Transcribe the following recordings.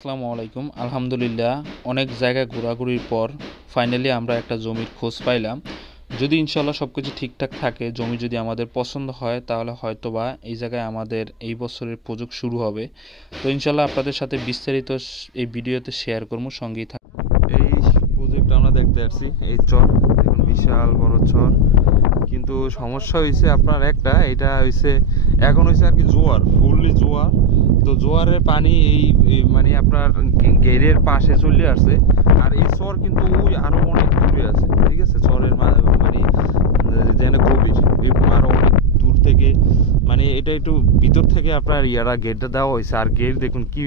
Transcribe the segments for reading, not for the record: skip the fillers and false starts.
আসসালামু আলাইকুম। আলহামদুলিল্লাহ, অনেক জায়গায় ঘোরাঘুরির পর ফাইনালি আমরা একটা জমির খোঁজ পাইলাম। যদি ইনশাল্লাহ সব কিছু ঠিকঠাক থাকে, জমি যদি আমাদের পছন্দ হয়, তাহলে হয়তোবা এই জায়গায় আমাদের এই বছরের প্রজেক্ট শুরু হবে। তো ইনশাল্লাহ আপনাদের সাথে বিস্তারিত এই ভিডিওতে শেয়ার করবো, সঙ্গেই থাক। এই প্রজেক্ট আমরা দেখতে আসছি, এই চর দেখুন, বিশাল বড় চর। কিন্তু সমস্যা হয়েছে আপনার একটা, এটা হয়েছে এখন হয়েছে আর কি জোয়ার, ফুললি জোয়ার। তো জোয়ারের পানি এই মানে আপনার গেরের পাশে চলে আসছে। আর এই চর কিন্তু ওই আরো অনেক দূরে আছে, ঠিক আছে। চরের মানে যেন গভীর, আরো অনেক দূর থেকে, মানে এটা একটু ভিতর থেকে আপনার ইয়ারা গেটটা দেওয়া হয়েছে। আর গেট দেখুন কি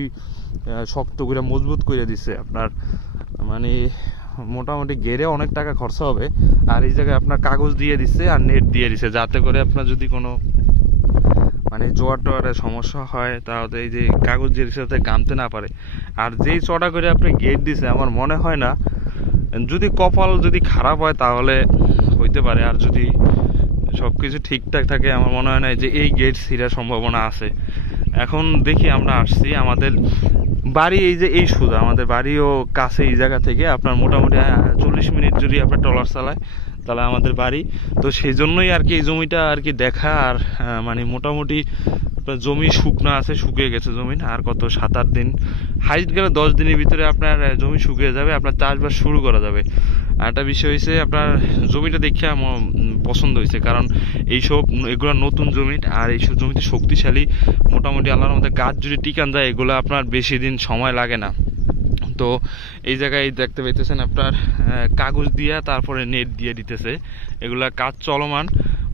শক্ত করে মজবুত করে দিচ্ছে আপনার, মানে মোটামুটি গেরে অনেক টাকা খরচা হবে। আর এই জায়গায় আপনার কাগজ দিয়ে দিচ্ছে আর নেট দিয়ে দিচ্ছে, যাতে করে আপনার যদি কোনো মানে জোয়ার টোয়ারের সমস্যা হয়, তাহলে এই যে কাগজ দিয়ে দিচ্ছে যাতে গামতে না পারে। আর যেই চড়া করে আপনি গেট দিছে, আমার মনে হয় না, যদি কপাল যদি খারাপ হয় তাহলে হইতে পারে। আর যদি সব কিছু ঠিকঠাক থাকে, আমার মনে হয় না যে এই গেট ছিঁড়ার সম্ভাবনা আছে। এখন দেখি, আমরা আসছি আমাদের বাড়ি এই যে এই সোজা, আমাদের বাড়িও কাছে। এই জায়গা থেকে আপনার মোটামুটি 40 মিনিট যদি আপনার ট্রলার চালায় তাহলে আমাদের বাড়ি। তো সেই জন্যই আর কি এই জমিটা আর কি দেখা। আর মানে মোটামুটি জমি শুকনা আছে, শুকিয়ে গেছে জমি। আর কত 7-8 দিন, হাইট গেলে 10 দিনের ভিতরে আপনার জমি শুকিয়ে যাবে, আপনার চাষবাস শুরু করা যাবে। আর একটা বিষয় হয়েছে, আপনার জমিটা দেখে আমার পছন্দ হয়েছে, কারণ এগুলো নতুন জমি। আর এইসব জমিতে শক্তিশালী, মোটামুটি আল্লাহর মধ্যে গাছ যদি টিকান যায়, এগুলো আপনার বেশি দিন সময় লাগে না। তো এই জায়গায় দেখতে পাইতেছেন আপনার কাগজ দিয়া তারপরে নেট দিয়ে দিতেছে, এগুলা কাজ চলমান।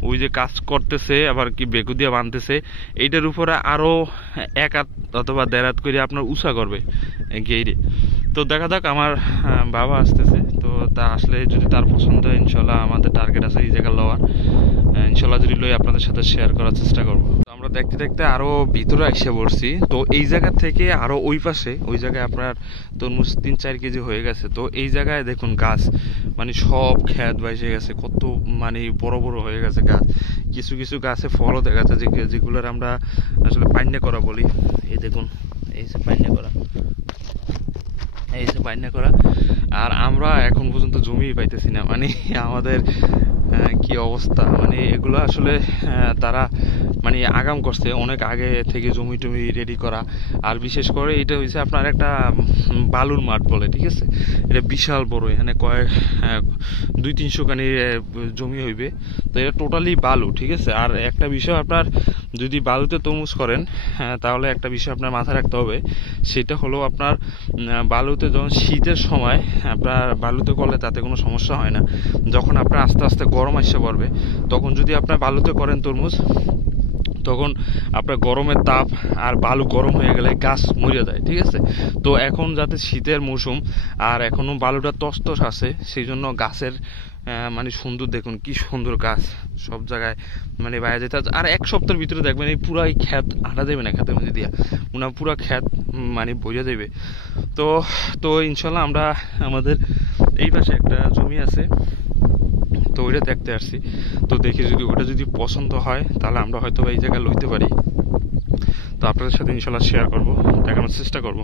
ওই যে কাজ করতেছে, আবার কি বেকু দিয়ে বাঁধতেছে। এইটার উপরে আরো 1 হাত অথবা 1.5 হাত করে আপনার উঁচা করবে গেইরে। তো দেখা যাক, আমার বাবা আসতেছে, তো তা আসলে যদি তার পছন্দ হয়, ইনশাল্লাহ আমাদের টার্গেট আছে এই জায়গা লওয়ার। ইনশাল্লাহ যদি লই, আপনাদের সাথে শেয়ার করার চেষ্টা করবো। আমরা দেখতে দেখতে আরো ভিতরে এসে পড়ছি। তো এই জায়গা থেকে আরো ওই পাশে, ওই জায়গায় আপনার তরমুজ 3-4 কেজি হয়ে গেছে। তো এই জায়গায় দেখুন গাছ, মানে সব ক্ষেত বাইসে গেছে, কত মানে বড় বড় হয়ে গেছে গাছ। কিছু কিছু গাছে ফলও দেখা যাচ্ছে, যেগুলোর আমরা আসলে পাইন্না করা বলি। এই দেখুন, এই যে পাইন্না করা, এই যে পাইন্না করা। আর আমরা এখন পর্যন্ত জমি পাইতেছি না, মানে আমাদের কি অবস্থা। মানে এগুলো আসলে তারা মানে আগাম করছে, অনেক আগে থেকে জমি টমি রেডি করা। আর বিশেষ করে এটা হয়েছে আপনার একটা বালুর মাঠ বলে, ঠিক আছে। এটা বিশাল বড়, এখানে 200-300 কানি জমি হইবে। তো এটা টোটালি বালু, ঠিক আছে। আর একটা বিষয়, আপনার যদি বালুতে তরমুজ করেন, তাহলে একটা বিষয় আপনার মাথায় রাখতে হবে, সেটা হলো আপনার বালুতে যখন শীতের সময় আপনার বালুতে করলে তাতে কোনো সমস্যা হয় না। যখন আপনার আস্তে আস্তে গরম আসতে পারবে, তখন যদি আপনার বালুতে করেন তরমুজ, তখন আপনার গরমের তাপ আর বালু গরম হয়ে গেলে গাছ মরে যায়, ঠিক আছে। তো এখন যাতে শীতের মৌসুম, আর এখনো বালুটা তসতস আছে, সেই জন্য গাছের মানে সুন্দর, দেখুন কি সুন্দর গাছ সব জায়গায়, মানে বাইরে যেতে। আর 1 সপ্তাহের ভিতরে দেখবেন এই পুরা ক্ষেত আটা দেবে না, ক্ষেতের মধ্যে দিয়া পুরা ক্ষেত মানে বইয়া যাবে। তো তো ইনশাল্লাহ আমরা আমাদের এই পাশে একটা জমি আছে, তো ওইটা দেখতে আসছি। তো দেখি যদি ওটা যদি পছন্দ হয়, তাহলে আমরা হয়তো এই জায়গায় লইতে পারি। তো আপনাদের সাথে ইনশাল্লাহ শেয়ার করবো, দেখানোর চেষ্টা করবো।